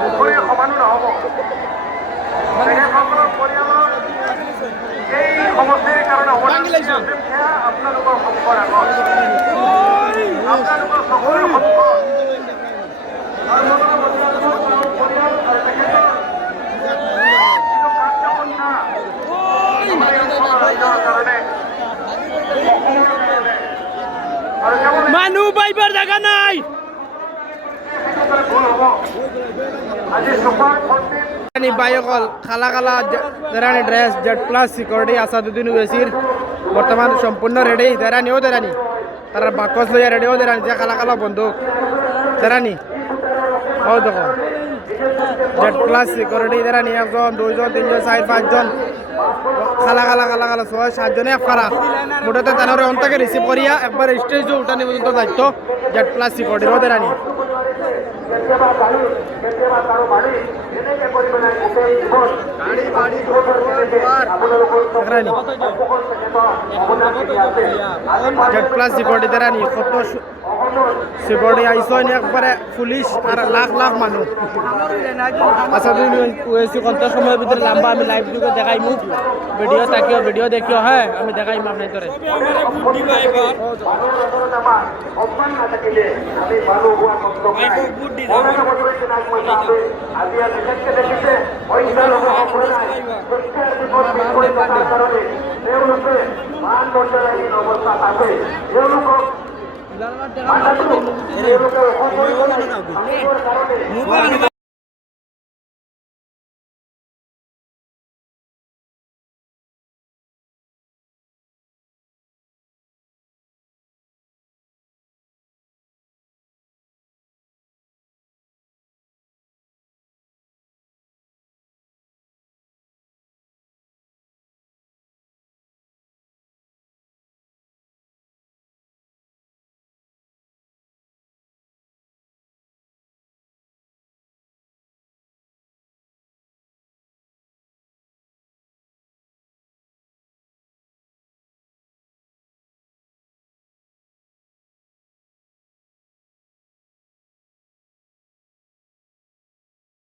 পুখুৰীৰ সমানো নহ'ব। তেখেতসকলৰ পৰিয়ালৰ এই সমষ্টিৰ কাৰণে সেয়া আপোনালোকৰ সম্পদ আগত আপোনালোকৰ চকুৰ সম্পদ পৰিয়াল আৰু তেখেতৰ যিটো কাৰ্যপন্থা আমাৰ এই অঞ্চলৰ ৰাইজৰ কাৰণে মানুহ পাইবার জায়গা নাই। বাইকল খালা খালা দেরানি ড্রেস জেড প্লাস সিকিউরিটি আসাদুদ্দিন ওয়েসির বর্তমান সম্পূর্ণ রেডি দেরানি ও দেরানি তার বাকস লইয়া রেডি ও দেরানি যে খালা খালা বন্দুক দেরানি ও দেখো জেড প্লাস সিকিউরিটি দেরানি একজন দুইজন তিনজন চার পাঁচজন খালা খালা খালা খালা ছয় সাতজনে একখারা মোটাতে তানরে অন্তকে রিসিভ করিয়া একবার স্টেজে উঠানি পর্যন্ত দায়িত্ব জেড প্লাস সিকিউরিটি ও দেরানি জেড প্লাস সিকিউরিটি দেরানি কত সিকিউরিটি আইসন একবারে পুলিশ আর লাখ লাখ মানুষ আসাদুদ্দিন ওয়েসি কত সময়ের ভিতরে লম্বা আমি লাইভ যুগে দেখাইমু ভিডিও দেখিও হ্যাঁ আমি দেখাইমু আপনার তোরে অৱস্থা আছে